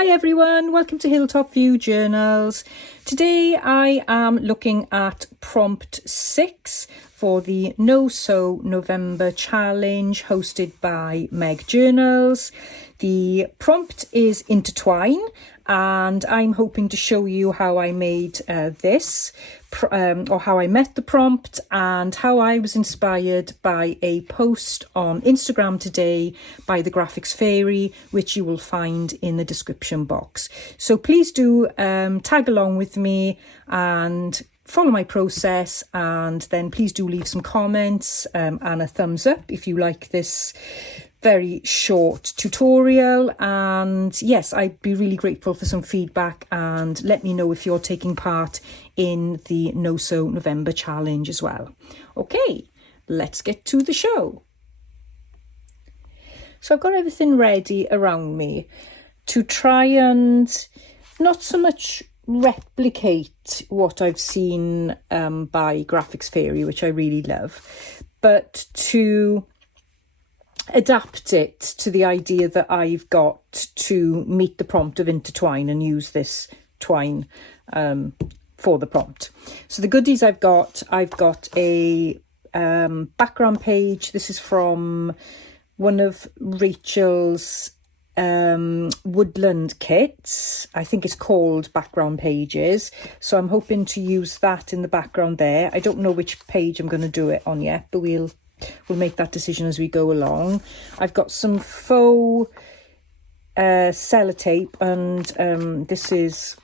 Hi everyone, welcome to Hilltop View Journals. Today I am looking at prompt 6 for the No Sew November challenge hosted by Meg Journals. The prompt is Intertwine, and I'm hoping to show you how I made this, or how I met the prompt, and how I was inspired by a post on Instagram today by the Graphics Fairy, which you will find in the description box. So please do tag along with me and follow my process, and then please do leave some comments and a thumbs up if you like this very short tutorial. And yes, I'd be really grateful for some feedback, and let me know if you're taking part in the No Sew November challenge as well. Okay, let's get to the show. So I've got everything ready around me to try and not so much replicate what I've seen by Graphics Fairy, which I really love, but to adapt it to the idea that I've got to meet the prompt of Intertwine and use this twine for the prompt. So the goodies I've got a background page. This is from one of Rachel's woodland kits. I think it's called Background Pages, so I'm hoping to use that in the background there. I don't know which page I'm going to do it on yet, but we'll make that decision as we go along. I've got some faux sellotape, and this is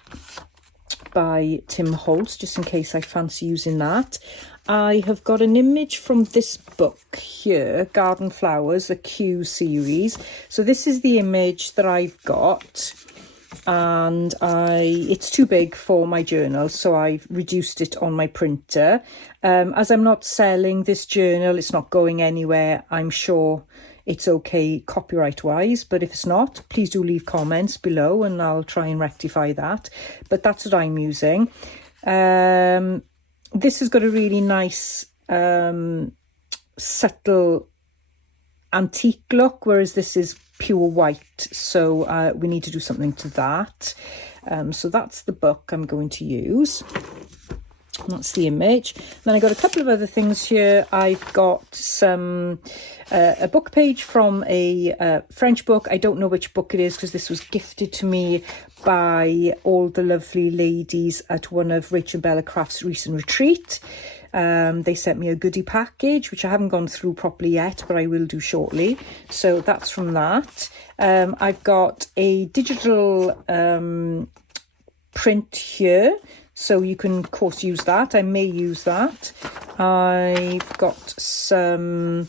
by Tim Holtz, just in case I fancy using that. I have got an image from this book here, Garden Flowers, the Q series. So this is the image that I've got, and it's too big for my journal, so I've reduced it on my printer. As I'm not selling this journal, it's not going anywhere. I'm sure it's okay copyright wise, but if it's not, please do leave comments below and I'll try and rectify that. But that's what I'm using. This has got a really nice subtle antique look, whereas this is pure white, so we need to do something to that. So that's the book I'm going to use. That's the image. Then I got a couple of other things here. I've got some a book page from a French book. I don't know which book it is because this was gifted to me by all the lovely ladies at one of RachandBella Craft's recent retreat. They sent me a goodie package, which I haven't gone through properly yet, but I will do shortly. So that's from that. I've got a digital print here, so you can of course use that. I may use that. I've got some,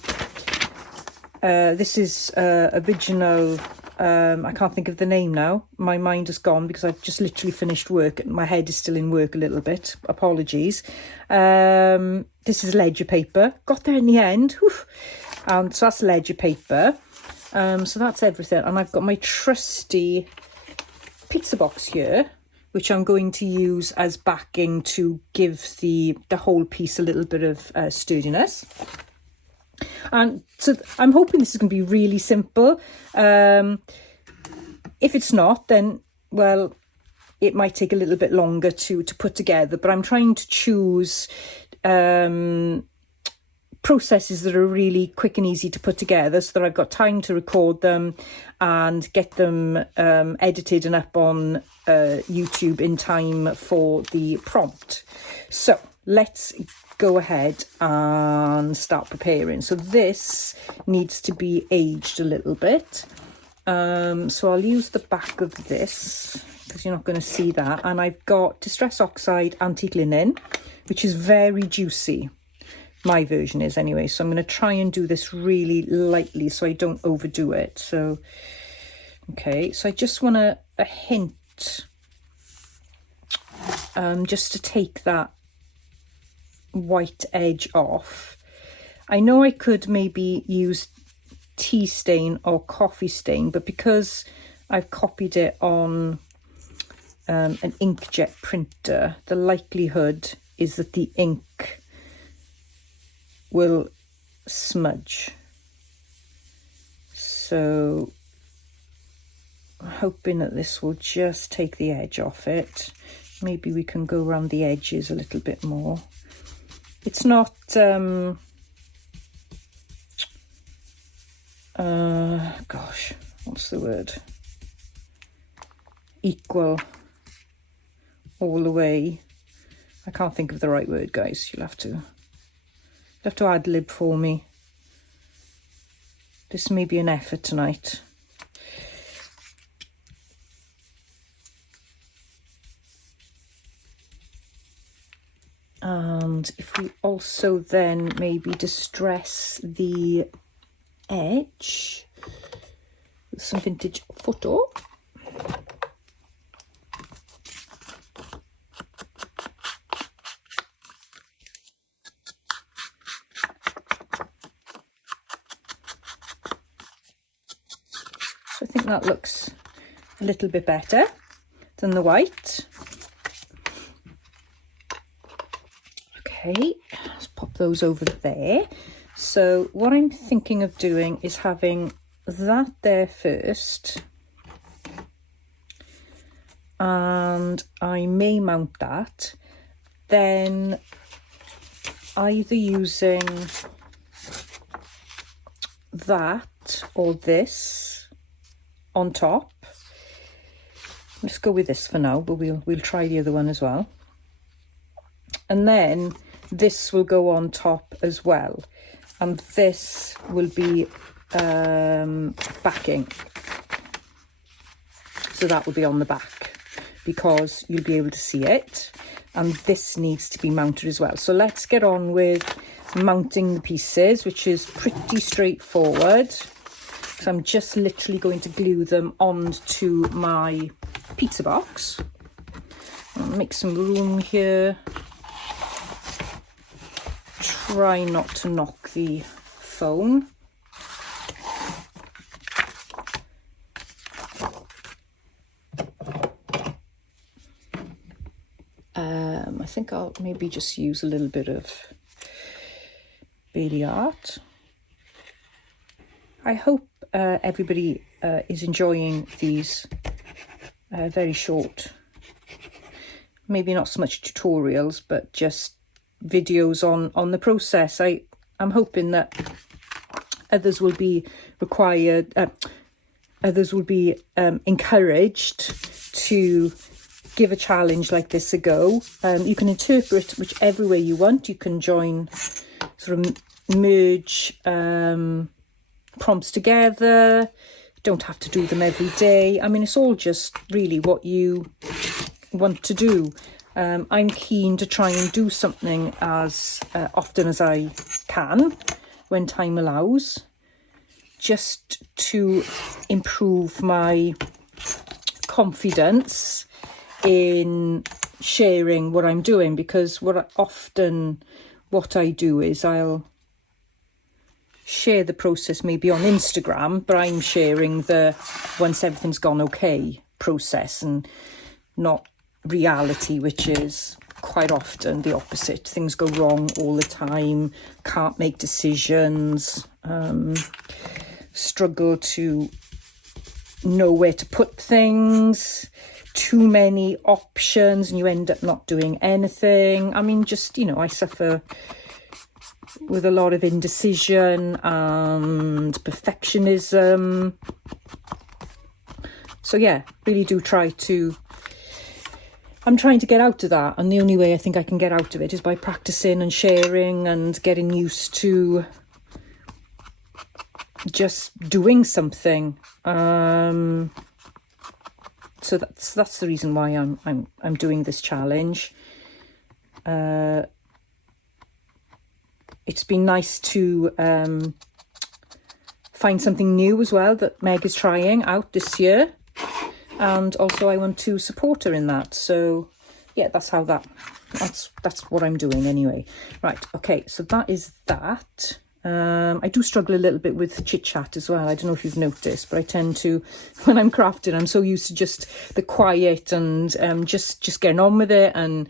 this is original, I can't think of the name now. My mind has gone because I've just literally finished work and my head is still in work a little bit. Apologies. This is ledger paper. Got there in the end. Whew. So that's ledger paper. So that's everything. And I've got my trusty pizza box here, which I'm going to use as backing to give the whole piece a little bit of sturdiness. And so I'm hoping this is going to be really simple. If it's not, then, well, it might take a little bit longer to put together, but I'm trying to choose processes that are really quick and easy to put together so that I've got time to record them and get them edited and up on YouTube in time for the prompt. So let's go ahead and start preparing. So this needs to be aged a little bit. So I'll use the back of this because you're not going to see that. And I've got Distress Oxide Antique Linen, which is very juicy. My version is anyway, so I'm going to try and do this really lightly so I don't overdo it. So, okay, so I just want a hint, just to take that white edge off. I know I could maybe use tea stain or coffee stain, but because I've copied it on an inkjet printer, the likelihood is that the ink will smudge. So I'm hoping that this will just take the edge off it. Maybe we can go around the edges a little bit more. It's not gosh, what's the word? Equal all the way. I can't think of the right word, guys. You'll have to ad-lib for me. This may be an effort tonight. And if we also then maybe distress the edge with some vintage photo. So I think that looks a little bit better than the white. Okay, let's pop those over there. So what I'm thinking of doing is having that there first, and I may mount that, then either using that or this on top. Let's go with this for now, but we'll try the other one as well. And then this will go on top as well, and this will be backing, so that will be on the back because you'll be able to see it, and this needs to be mounted as well. So let's get on with mounting the pieces, which is pretty straightforward. So I'm just literally going to glue them onto my pizza box. I'll make some room here. Try not to knock the phone. I think I'll maybe just use a little bit of Bailey art. I hope everybody is enjoying these very short, maybe not so much tutorials, but just videos on the process. I'm hoping that others will be required, others will be encouraged to give a challenge like this a go. You can interpret whichever way you want. You can join, sort of merge prompts together. You don't have to do them every day. I mean, it's all just really what you want to do. I'm keen to try and do something as often as I can when time allows, just to improve my confidence in sharing what I'm doing, because what I do is I'll share the process maybe on Instagram, but I'm sharing the once everything's gone okay process, and not reality, which is quite often the opposite. Things go wrong all the time, can't make decisions, struggle to know where to put things, too many options, and you end up not doing anything. I mean, just, I suffer with a lot of indecision and perfectionism. So yeah, really do I'm trying to get out of that, and the only way I think I can get out of it is by practicing and sharing and getting used to just doing something. So that's the reason why I'm doing this challenge. It's been nice to find something new as well that Meg is trying out this year, and also I want to support her in that. So yeah, that's what I'm doing anyway. Right, okay, so that is that. I do struggle a little bit with chit chat as well. I don't know if you've noticed, but I tend to, when I'm crafting, I'm so used to just the quiet and just getting on with it and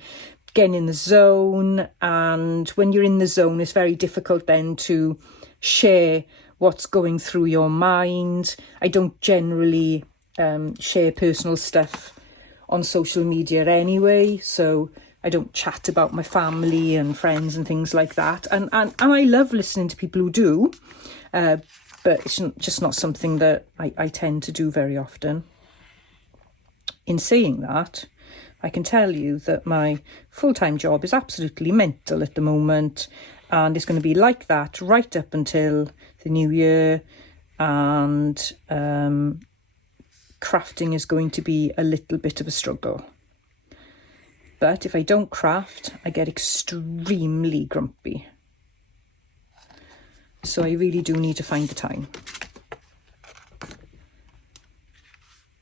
getting in the zone. And when you're in the zone, it's very difficult then to share what's going through your mind. I don't generally share personal stuff on social media anyway, so I don't chat about my family and friends and things like that. And I love listening to people who do, but it's just not something that I tend to do very often. In saying that, I can tell you that my full-time job is absolutely mental at the moment, and it's going to be like that right up until the new year, and crafting is going to be a little bit of a struggle. But if I don't craft, I get extremely grumpy. So I really do need to find the time.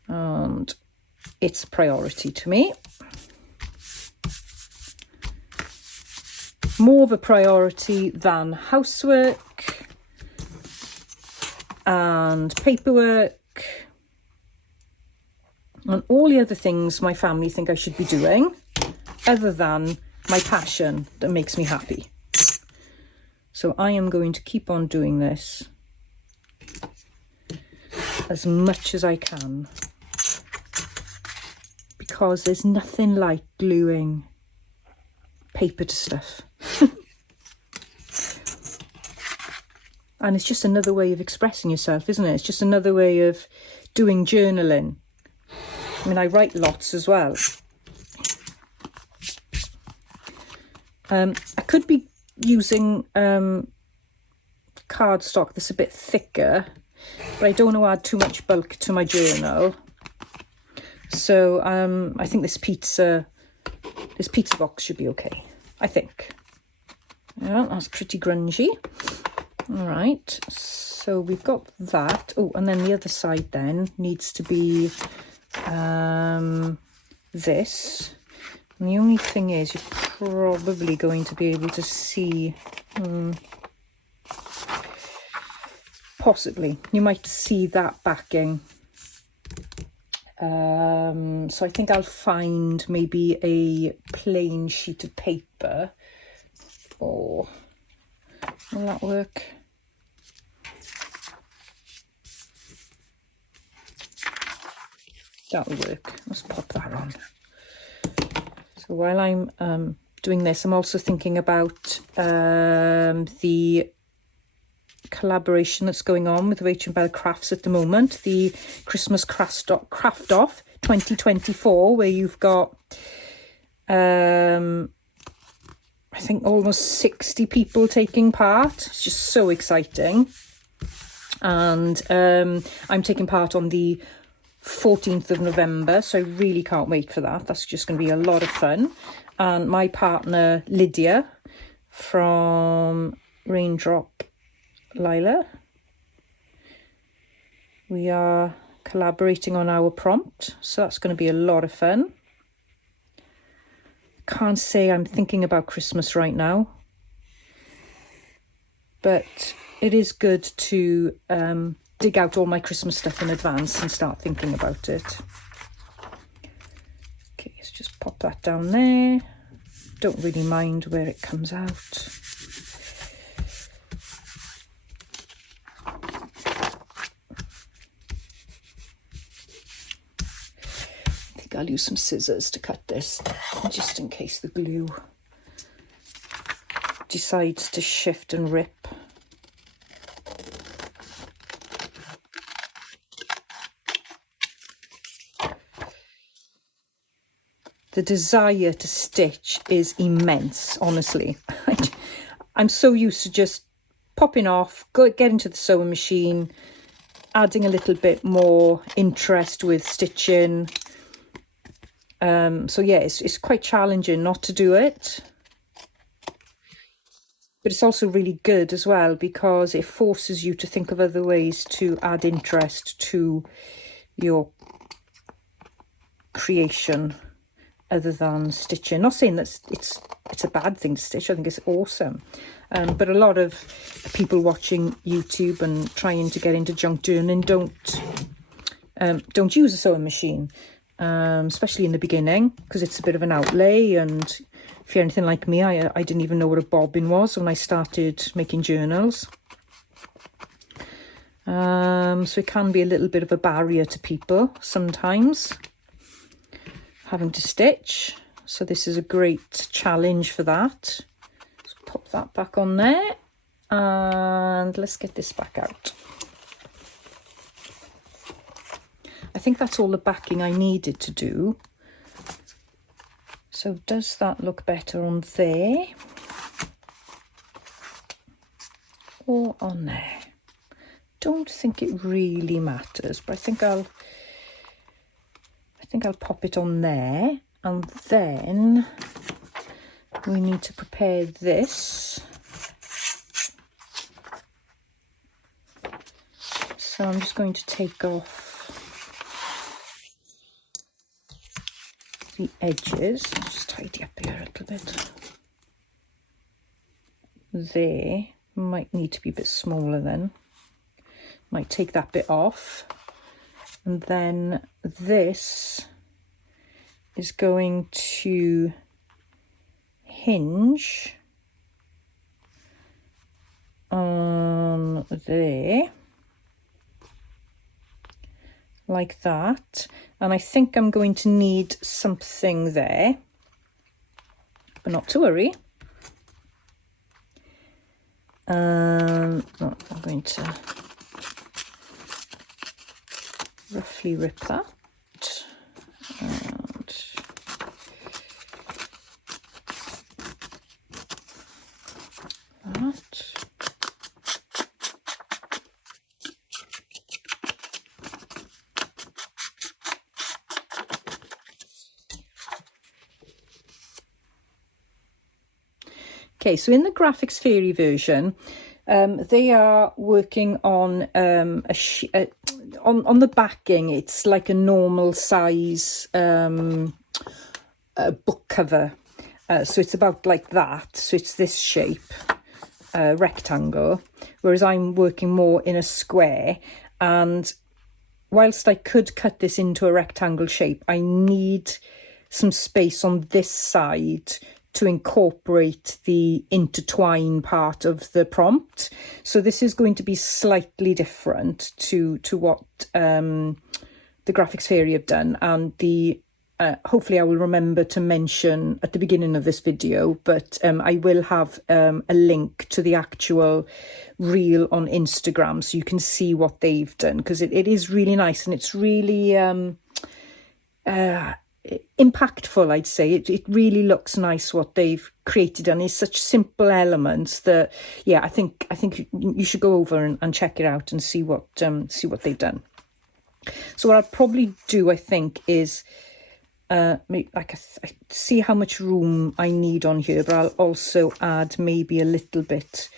And it's a priority to me. More of a priority than housework and paperwork and all the other things my family think I should be doing, other than my passion that makes me happy. So I am going to keep on doing this as much as I can, because there's nothing like gluing paper to stuff. And it's just another way of expressing yourself, isn't it? It's just another way of doing journaling. I mean, I write lots as well. I could be using cardstock that's a bit thicker, but I don't want to add too much bulk to my journal. So I think this pizza box should be okay, I think. Yeah, that's pretty grungy. All right, so we've got that. Oh, and then the other side then needs to be this. And the only thing is, you're probably going to be able to see, possibly, you might see that backing. So I think I'll find maybe a plain sheet of paper. Or will that work? That'll work. Let's pop that on. So while I'm doing this, I'm also thinking about the collaboration that's going on with RachandBella Crafts at the moment, the Christmas Craft Off 2024, where you've got I think almost 60 people taking part. It's just so exciting. And I'm taking part on the 14th of November, so I really can't wait for that. That's just going to be a lot of fun. And my partner Lydia from Raindrop Lila, we are collaborating on our prompt, so that's going to be a lot of fun. Can't say I'm thinking about Christmas right now, but it is good to dig out all my Christmas stuff in advance and start thinking about it. Okay, let's just pop that down there. Don't really mind where it comes out. I think I'll use some scissors to cut this, just in case the glue decides to shift and rip. The desire to stitch is immense, honestly. I'm so used to just popping off, get into the sewing machine, adding a little bit more interest with stitching. So yeah, it's quite challenging not to do it. But it's also really good as well, because it forces you to think of other ways to add interest to your creation other than stitching. Not saying that it's a bad thing to stitch. I think it's awesome. But a lot of people watching YouTube and trying to get into junk journaling don't use a sewing machine, especially in the beginning, because it's a bit of an outlay. And if you're anything like me, I didn't even know what a bobbin was when I started making journals. So it can be a little bit of a barrier to people sometimes having to stitch. So this is a great challenge for that. So pop that back on there and let's get this back out. I think that's all the backing I needed to do. So does that look better on there or on there? Don't think it really matters, but I think I'll pop it on there, and then we need to prepare this. So I'm just going to take off the edges. Just tidy up here a little bit. There might need to be a bit smaller then. Might take that bit off, and then this is going to hinge on there like that, and I think I'm going to need something there, but not to worry. I'm going to roughly rip that and that. Okay, so in the Graphics Fairy version, they are working on on the backing. It's like a normal size book cover, so it's about like that. So it's this shape, rectangle, whereas I'm working more in a square. And whilst I could cut this into a rectangle shape, I need some space on this side to incorporate the intertwine part of the prompt. So this is going to be slightly different to what the Graphics Fairy have done, and the hopefully I will remember to mention at the beginning of this video, but I will have a link to the actual reel on Instagram so you can see what they've done, because it is really nice and it's really impactful, I'd say. It really looks nice what they've created, and it's such simple elements that, yeah, I think you should go over and check it out and see what they've done. So what I'll probably do, I think, is maybe I see how much room I need on here, but I'll also add maybe a little bit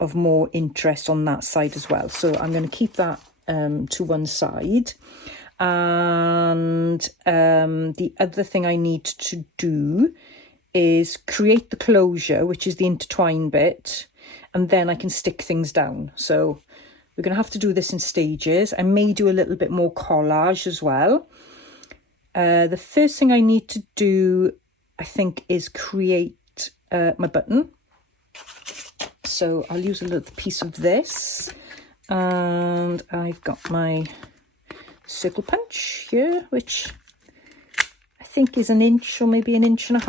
of more interest on that side as well. So I'm going to keep that to one side. And the other thing I need to do is create the closure, which is the intertwine bit, and then I can stick things down. So we're going to have to do this in stages. I may do a little bit more collage as well. The first thing I need to do, I think, is create my button. So I'll use a little piece of this, and I've got my circle punch here, which I think is 1 inch or maybe 1.5 inches.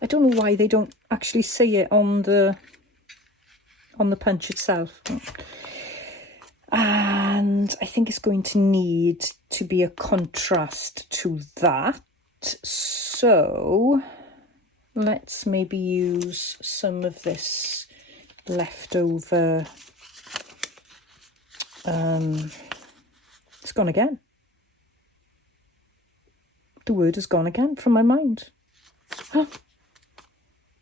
I don't know why they don't actually say it on the punch itself. And I think it's going to need to be a contrast to that. So let's maybe use some of this leftover. It's gone again. The word has gone again from my mind. Oh,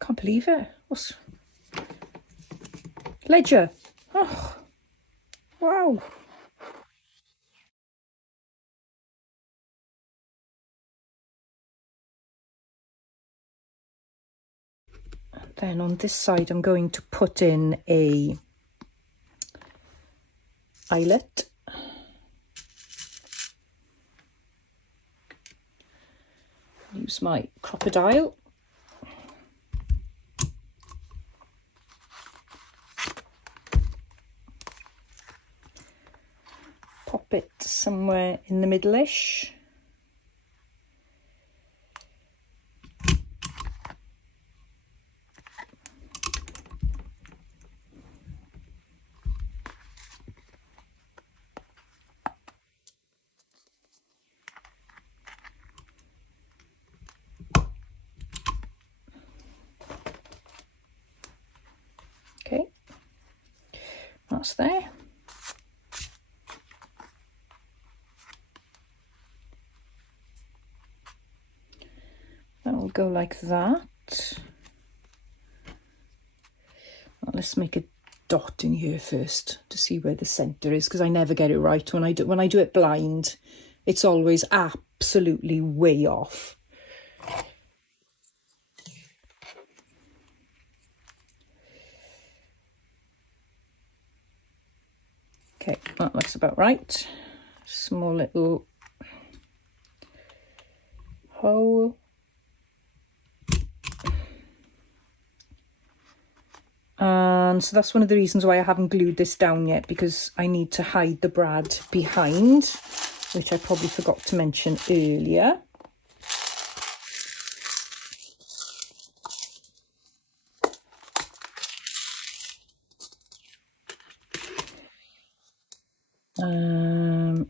can't believe it. What's ledger? Oh, wow. And then on this side, I'm going to put in a eyelet. Use my crocodile. it somewhere in the middle-ish. Okay, that's there. That will go like that. Well, let's make a dot in here first to see where the center is, because I never get it right when I do it blind. It's always absolutely way off. Okay, that looks about right. Small little hole. And so that's one of the reasons why I haven't glued this down yet, because I need to hide the brad behind, which I probably forgot to mention earlier.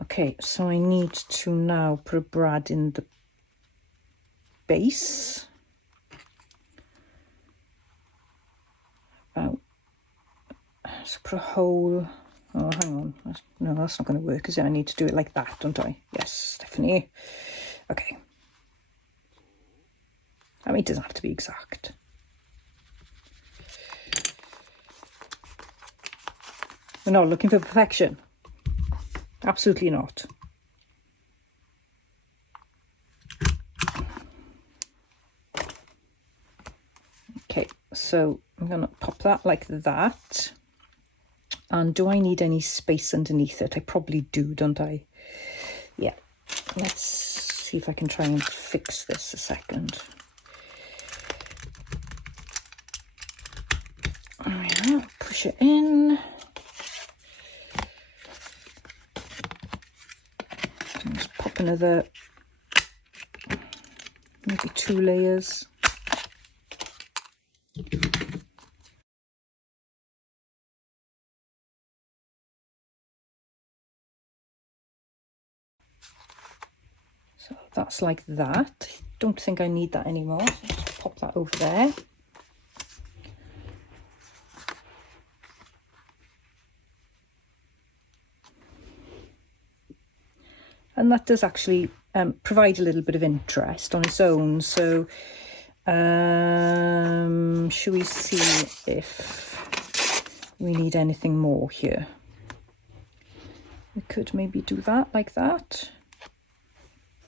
Okay, so I need to now put a brad in the base. So put a hole. Oh, hang on. No, that's not going to work, is it? I need to do it like that, don't I? Yes, definitely. Okay. I mean, it doesn't have to be exact. We're not looking for perfection. Absolutely not. Okay, so I'm going to pop that like that. And do I need any space underneath it? I probably do, don't I? Yeah. Let's see if I can try and fix this a second. Right, push it in. Just pop another, maybe 2 layers. So that's like that. Don't think I need that anymore. So just pop that over there. And that does actually provide a little bit of interest on its own. So should we see if we need anything more here? We could maybe do that like that.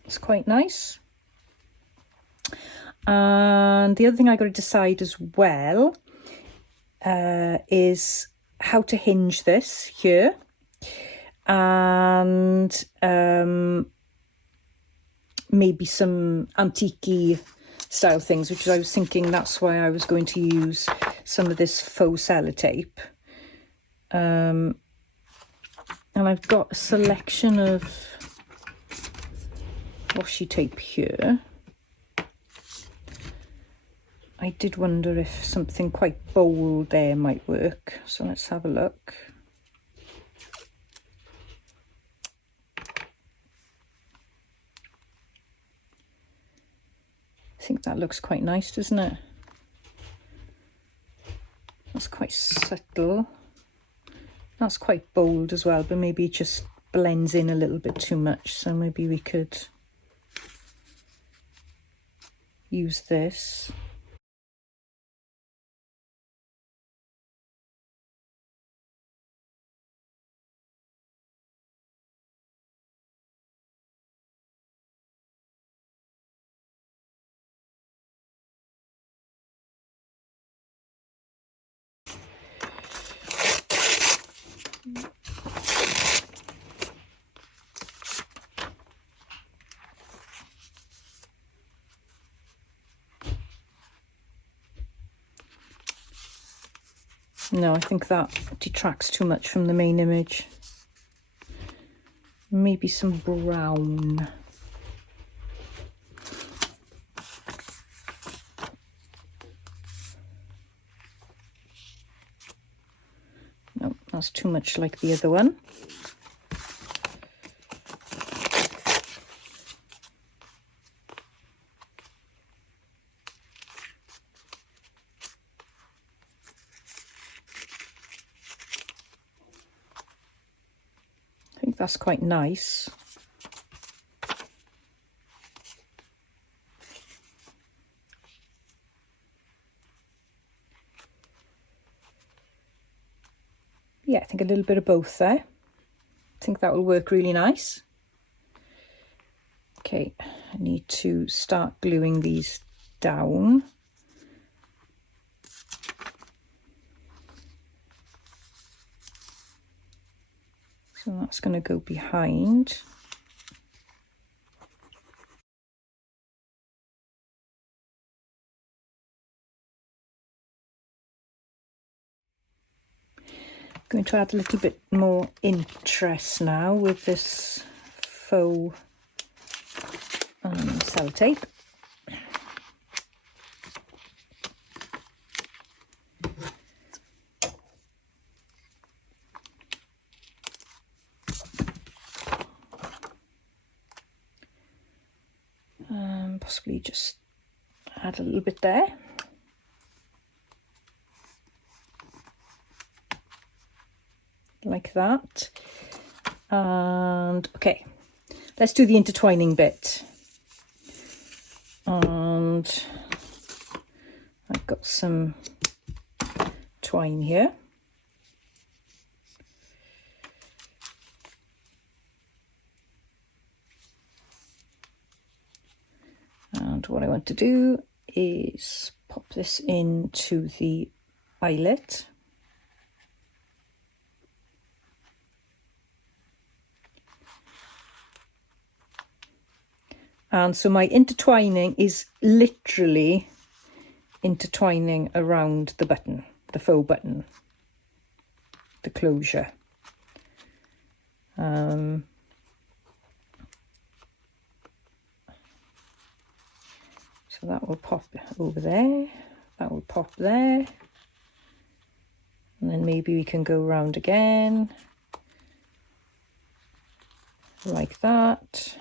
It's quite nice. And the other thing I got to decide as well is how to hinge this here. And maybe some antique-y style things, which I was thinking that's why I was going to use some of this faux sellotape. And I've got a selection of washi tape here. I did wonder if something quite bold there might work, so let's have a look. I think that looks quite nice, doesn't it? That's quite subtle. That's quite bold as well, but maybe it just blends in a little bit too much, so maybe we could use this. No, I think that detracts too much from the main image. maybe some brown. No, that's too much like the other one. I think that's quite nice. Yeah, I think a little bit of both there. I think that will work really nice. Okay, I need to start gluing these down. So that's going to go behind. Going to add a little bit more interest now with this faux sellotape. Possibly just add a little bit there. Like that. And okay, let's do the intertwining bit. And I've got some twine here. And what I want to do is pop this into the eyelet. And so my intertwining is literally intertwining around the button, the faux button, the closure. So that will pop over there, that will pop there, and then maybe we can go around again, like that.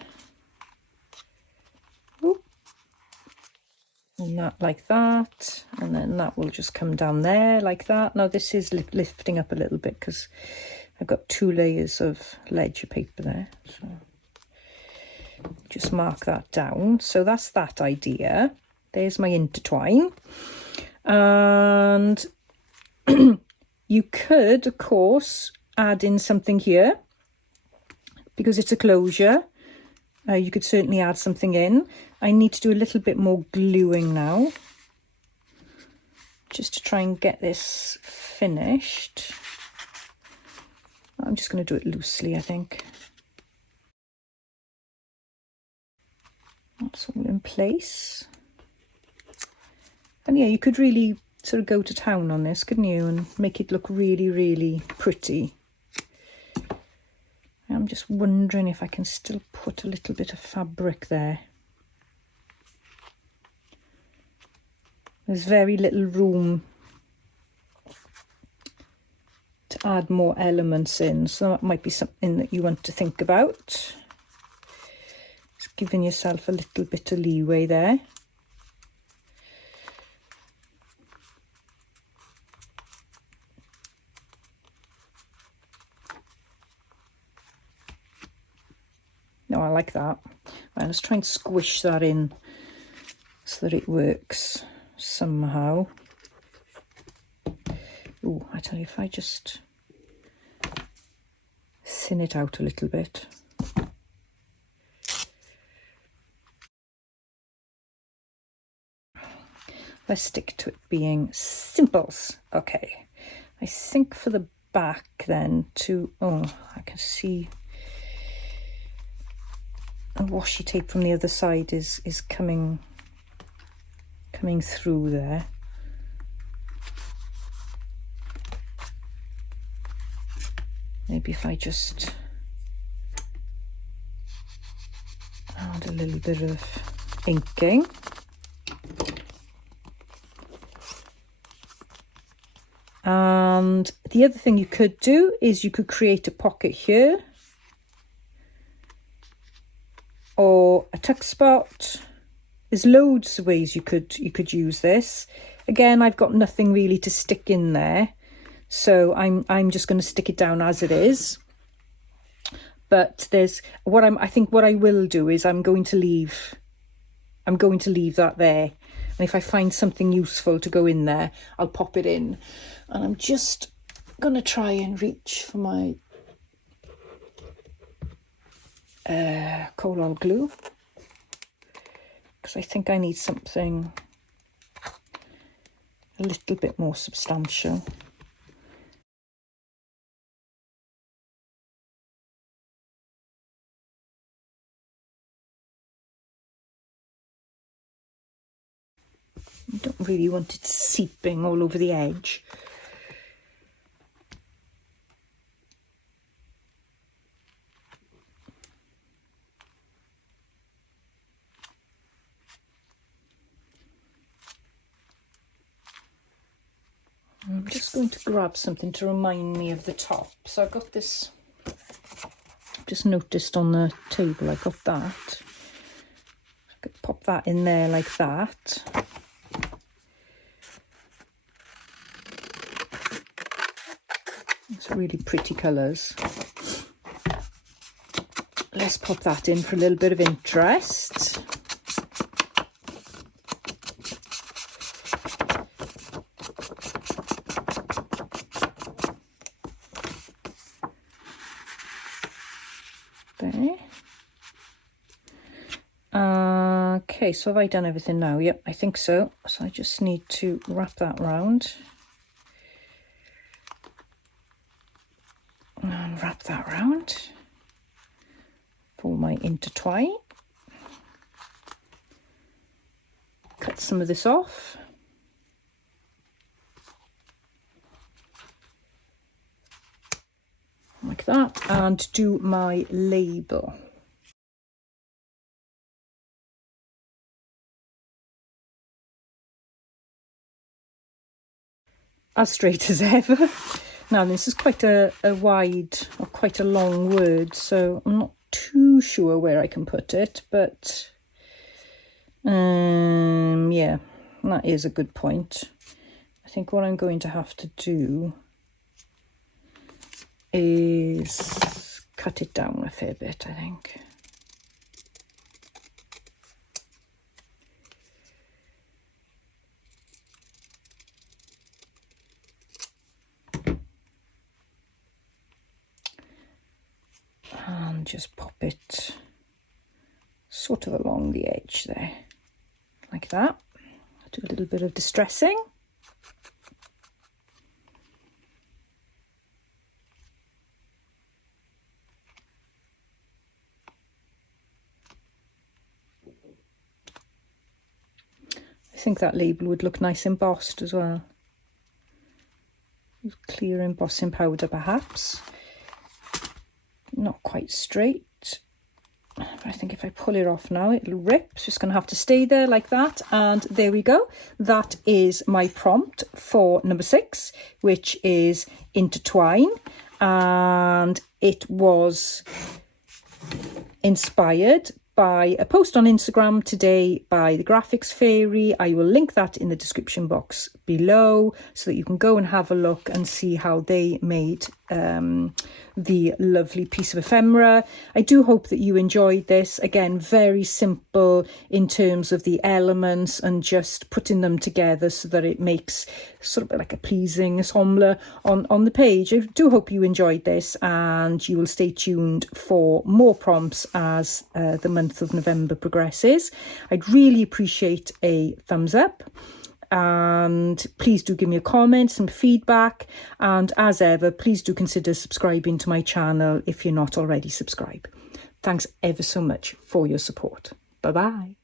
Oop. And that like that, and then that will just come down there like that. Now this is lifting up a little bit because I've got 2 layers of ledger paper there, so just mark that down. So that's that idea. There's my intertwine. And you could, of course, add in something here because it's a closure. You could certainly add something in. I need to do a little bit more gluing now, just to try and get this finished. I'm just going to do it loosely, I think. That's all in place. And yeah, you could really sort of go to town on this, couldn't you? And make it look really, really pretty. I'm just wondering if I can still put a little bit of fabric there. There's very little room to add more elements in, so that might be something that you want to think about. Just giving yourself a little bit of leeway there. No, I like that. Right, let's try and squish that in so that it works somehow. Oh, I tell you, if I just thin it out a little bit. Let's stick to it being simples. Okay, I think for the back then to, oh, I can see the washi tape from the other side is coming through there. Maybe if I just little bit of inking. And the other thing you could do is you could create a pocket here, or a tuck spot. There's loads of ways you could use this. Again, I've got nothing really to stick in there, so I'm just going to stick it down as it is. But there's I think what I will do is I'm going to leave that there. And if I find something useful to go in there, I'll pop it in. And I'm just going to try and reach for my coral glue, because I think I need something a little bit more substantial. I don't really want it seeping all over the edge. I'm just going to grab something to remind me of the top. So I've got this, just noticed on the table, I got that. I could pop that in there like that. It's really pretty colours. Let's pop that in for a little bit of interest. There. Okay, so have I done everything now? Yep, I think so. So I just need to wrap that round. And wrap that round for my intertwine. Cut some of this off. Like that, and do my label. As straight as ever. Now this is quite a wide, or quite a long word, so I'm not too sure where I can put it, but yeah, that is a good point. I think what I'm going to have to do is cut it down a fair bit, I think. And just pop it sort of along the edge there, like that. Do a little bit of distressing. I think that label would look nice embossed as well. Clear embossing powder perhaps. Not quite straight. I think if I pull it off now, it'll rip. It's just going to have to stay there like that. And there we go. That is my prompt for number 6, which is Intertwine. And it was inspired by a post on Instagram today by the Graphics Fairy. I will link that in the description box below so that you can go and have a look and see how they made the lovely piece of ephemera. I do hope that you enjoyed this. Again, very simple in terms of the elements and just putting them together so that it makes sort of like a pleasing ensemble on the page. I do hope you enjoyed this, and you will stay tuned for more prompts as the month of November progresses. I'd really appreciate a thumbs up. And please do give me a comment, some feedback, and as ever, please do consider subscribing to my channel if you're not already subscribed. Thanks ever so much for your support. Bye bye.